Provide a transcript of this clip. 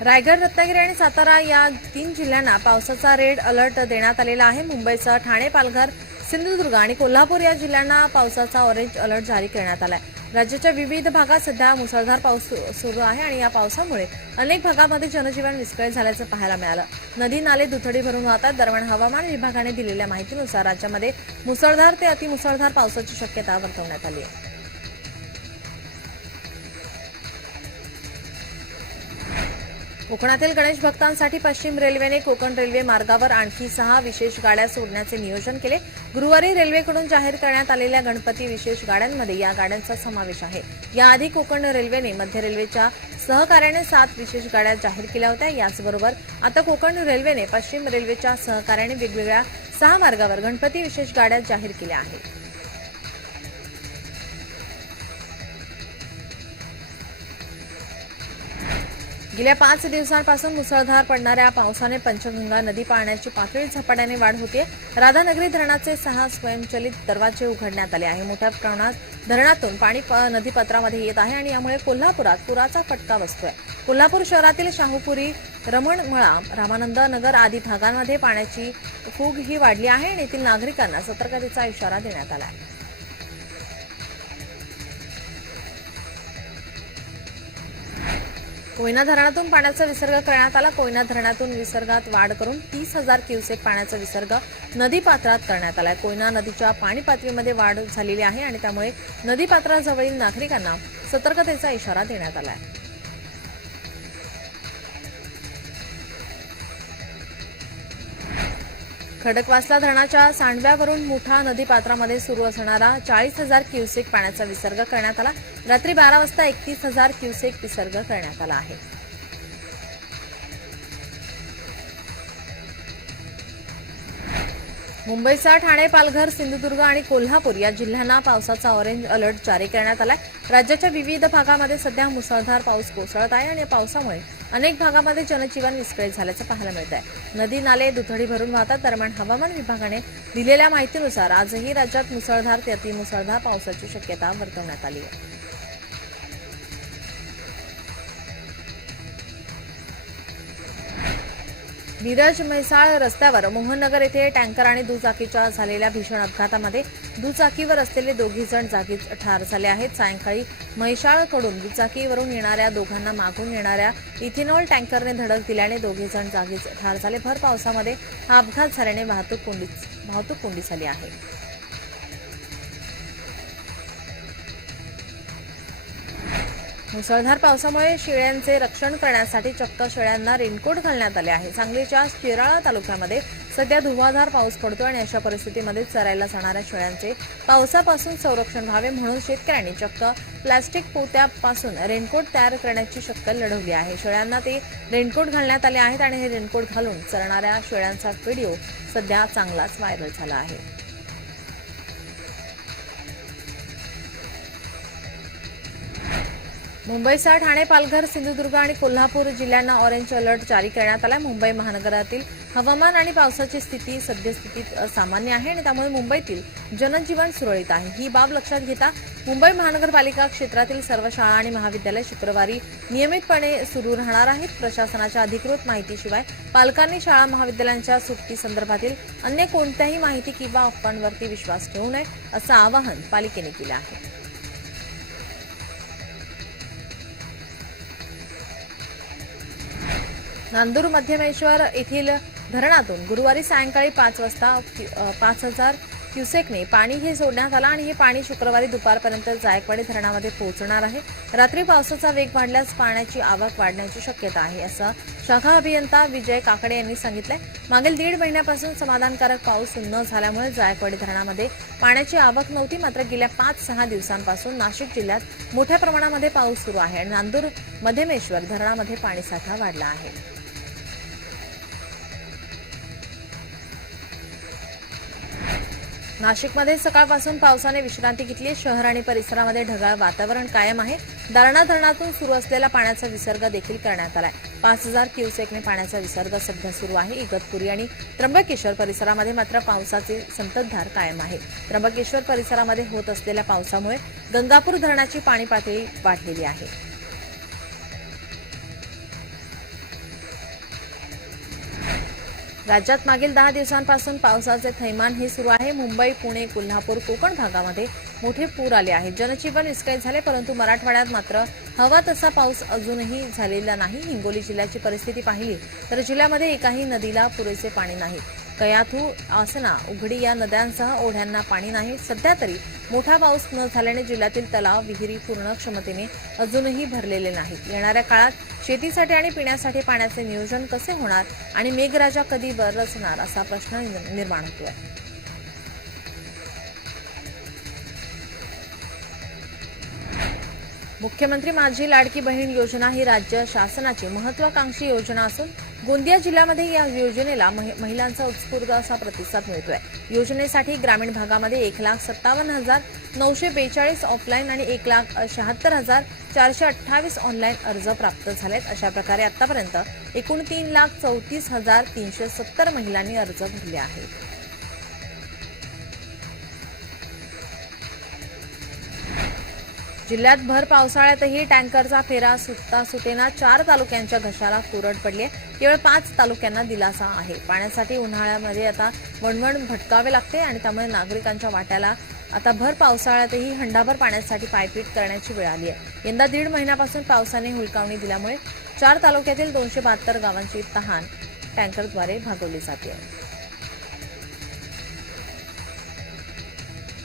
रायगड रत्नागिरी आणि सातारा या तीन जिल्ह्यांना पावसाचा रेड अलर्ट देण्यात आलेला आहे. मुंबईसह ठाणे पालघर सिंधुदुर्ग आणि कोल्हापूर या जिल्ह्यांना पावसाचा ऑरेंज अलर्ट जारी करण्यात आलाय. राज्याच्या विविध भागात सध्या मुसळधार पाऊस सुरू आहे आणि या पावसामुळे अनेक भागामध्ये जनजीवन विस्कळीत झाल्याचं पाहायला मिळालं. नदी नाले दुथडी भरून वाहतात. दरम्यान हवामान विभागाने दिलेल्या माहितीनुसार राज्यामध्ये मुसळधार ते अतिमुसळधार पावसाची शक्यता वर्तवण्यात आली आहे. कोकणातील गणेश भक्तांसाठी पश्चिम रेल्वेने कोकण रेल्वे मार्गावर आणखी सहा विशेष गाड्या सोडण्याचे नियोजन केले. गुरुवारी रेल्वेकडून जाहीर करण्यात आलेल्या गणपती विशेष गाड्यांमध्ये या गाड्यांचा समावेश आहे. याआधी कोकण रेल्वेने मध्य रेल्वेच्या सहकार्याने सात विशेष गाड्या जाहीर केल्या होत्या. याचबरोबर आता कोकण रेल्वेने पश्चिम रेल्वेच्या सहकार्याने वेगवेगळ्या सहा मार्गावर गणपती विशेष गाड्या जाहीर केल्या आहेत. गेल्या पाच दिवसांपासून मुसळधार पडणाऱ्या पावसाने पंचगंगा नदी पाण्याची पातळी झपाट्याने वाढ होते. राधानगरी धरणाचे सहा स्वयंचलित दरवाजे उघडण्यात आले आहे. मोठ्या प्रमाणात धरणातून पाणी प- येत आहे आणि यामुळे कोल्हापुरात पुराचा फटका बसतोय. कोल्हापूर शहरातील शाहूपुरी रमणमळा रामानंद नगर आदी भागांमध्ये पाण्याची फूग ही वाढली आहे आणि येथील नागरिकांना सतर्कतेचा इशारा देण्यात आला आहे. कोयना धरणातून पाण्याचा विसर्ग करण्यात आला. कोयना धरणातून विसर्गात वाढ करून तीस हजार क्युसेक पाण्याचा विसर्ग नदीपात्रात करण्यात आलाय. कोयना नदीच्या पाणी पातळीमध्ये वाढ झालेली आहे आणि त्यामुळे नदीपात्राजवळील नागरिकांना सतर्कतेचा इशारा देण्यात आला आहे खडकवासला धरणाच्या सांडव्यावरून मुठा नदीपात्रामध्ये सुरू असणारा चाळीस हजार क्युसेक पाण्याचा विसर्ग करण्यात आला. रात्री बारा वाजता एकतीस हजार क्युसेक विसर्ग करण्यात आला आहे. मुंबईचा ठाणे पालघर सिंधुदुर्ग आणि कोल्हापूर या जिल्ह्यांना पावसाचा ऑरेंज अलर्ट जारी करण्यात आलाय. राज्याच्या विविध भागामध्ये सध्या मुसळधार पाऊस कोसळत आहे आणि या पावसामुळे अनेक भागामध्ये जनजीवन विस्कळीत झाल्याचं पाहायला मिळत आहे नदी नाले दुथडी भरून वाहतात. दरम्यान हवामान विभागाने दिलेल्या माहितीनुसार आजही राज्यात मुसळधार ते अतिमुसळधार पावसाची शक्यता वर्तवण्यात आली आहे. मिरज म्हैसाळ रस्त्यावर मोहननगर येथे टँकर आणि दुचाकीच्या झालेल्या भीषण अपघातामध्ये दुचाकीवर असलेले दोघी जण जागीच ठार झाले आहेत. सायंकाळी म्हैसाळकडून दुचाकीवरून येणाऱ्या दोघांना मागून येणाऱ्या इथेनॉल टँकरने धडक दिल्याने दोघे जण जागीच ठार झाले. भर पावसामध्ये हा अपघात झाल्याने वाहतूक कोंडी वाहतूक कोंडी झाली आहे. मुसळधार पावसामुळे शेळ्यांचे रक्षण करण्यासाठी चक्क शेळ्यांना रेनकोट घालण्यात आले आहे. सांगलीच्या शिराळा तालुक्यामध्ये सध्या धुवाधार पाऊस पडतो आणि अशा परिस्थितीमध्ये चरायला जाणाऱ्या शेळ्यांचे पावसापासून संरक्षण व्हावे म्हणून शेतकऱ्यांनी चक्क प्लास्टिक पोत्यापासून रेनकोट तयार करण्याची शक्कल लढवली आहे. शेळ्यांना ते रेनकोट घालण्यात आले आहेत आणि हे रेनकोट घालून चरणाऱ्या शेळ्यांचा व्हिडिओ सध्या चांगलाच व्हायरल झाला आहे. मुंबईसह ठाणे पालघर सिंधुदुर्ग आणि कोल्हापूर जिल्ह्यांना ऑरेंज अलर्ट जारी करण्यात आला मुंबई महानगरातील हवामान आणि पावसाची स्थिती सद्यस्थितीत सामान्य आहे आणि त्यामुळे मुंबईतील जनजीवन सुरळीत आहे. ही बाब लक्षात घेता मुंबई महानगरपालिका क्षेत्रातील सर्व शाळा आणि महाविद्यालय शुक्रवारी नियमितपणे सुरू राहणार आहेत. प्रशासनाच्या अधिकृत माहितीशिवाय पालकांनी शाळा महाविद्यालयांच्या सुट्टी संदर्भातील अन्य कोणत्याही माहिती किंवा अफवांवरती विश्वास ठेवू नये असं आवाहन पालिकेने केलं आहे. नांदूर मध्यमेश्वर येथील धरणातून गुरुवारी सायंकाळी पाच वाजता पाच हजार क्युसेकने पाणी हे सोडण्यात आलं आणि हे पाणी शुक्रवारी दुपारपर्यंत जायकवाडी धरणामध्ये पोहोचणार आहे. रात्री पावसाचा वेग वाढल्यास पाण्याची आवक वाढण्याची शक्यता आहे असं शाखा अभियंता विजय काकडे यांनी सांगितलंय. मागील दीड महिन्यापासून समाधानकारक पाऊस न झाल्यामुळे जायकवाडी धरणामध्ये पाण्याची आवक नव्हती मात्र गेल्या पाच सहा दिवसांपासून नाशिक जिल्ह्यात मोठ्या प्रमाणामध्ये पाऊस सुरू आहे आणि नांदूर मध्यमेश्वर धरणामध्ये पाणीसाठा वाढला आहे. नाशिकमध्ये सकाळपासून पावसाने विश्रांती घेतली शहर आणि परिसरामध्ये ढगाळ वातावरण कायम आहे. दारणा धरणातून सुरू असलेला पाण्याचा विसर्ग देखील करण्यात आलाय. पाच हजार क्युसेकने पाण्याचा विसर्ग सध्या सुरू आहे. इगतपुरी आणि त्र्यंबकेश्वर परिसरामध्ये मात्र पावसाचे संततधार कायम आहे. त्र्यंबकेश्वर परिसरामध्ये होत असलेल्या पावसामुळे गंगापूर धरणाची पाणी पातळी वाढलेली आहे. राज्यात मागील दहा दिवसांपासून पावसाचे थैमान हे सुरू आहे. मुंबई पुणे कोल्हापूर कोकण भागामध्ये मोठे पूर आले आहेत. जनजीवन विस्कळीत झाले परंतु मराठवाड्यात मात्र हवा तसा पाऊस अजूनही झालेला नाही. हिंगोली जिल्ह्याची परिस्थिती पाहिली तर जिल्ह्यामध्ये एकाही नदीला पुरेसे पाणी नाही. कयाथू आसना उघडी या नद्यांसह ओढ्यांना पाणी नाही. सध्या तरी मोठा पाऊस न झाल्याने जिल्ह्यातील तलाव विहिरी पूर्ण क्षमतेने अजूनही भरलेले नाहीत. येणाऱ्या काळात शेतीसाठी आणि पिण्यासाठी पाण्याचे नियोजन कसे होणार आणि मेघराजा कधी बरसणार असा प्रश्न निर्माण निर्माण होतोय. मुख्यमंत्री माझी लाडकी बहीण योजना ही राज्य शासनाची महत्वाकांक्षी योजना असून गोंदिया जिल्ह्यामध्ये या योजनेला महि- महिलांचा उत्स्फूर्त असा प्रतिसाद मिळतोय. योजनेसाठी ग्रामीण भागामध्ये एक लाख सत्तावन्न हजार नऊशे बेचाळीस ऑफलाईन आणि एक लाख शहात्तर हजार चारशे अठ्ठावीस ऑनलाईन अर्ज प्राप्त झालेत. अशा प्रकारे आतापर्यंत एकूण तीन लाख चौतीस हजार तीनशे सत्तर महिलांनी अर्ज भरले आहेत. जिल्ह्यात भर पावसाळ्यातही टँकरचा फेरा सुटता सुटेना चार तालुक्यांच्या घशाला कोरड पडली आहे. केवळ पाच तालुक्यांना दिलासा आहे. पाण्यासाठी उन्हाळ्यामध्ये आता वणवण भटकावे लागते आणि त्यामुळे नागरिकांच्या वाट्याला आता भर पावसाळ्यातही हंडाभर पाण्यासाठी पायपीट करण्याची वेळ आली आहे. यंदा दीड महिन्यापासून पावसाने हुलकावणी दिल्यामुळे चार तालुक्यातील दोनशे बहात्तर गावांची तहान टँकरद्वारे भागवली जाते.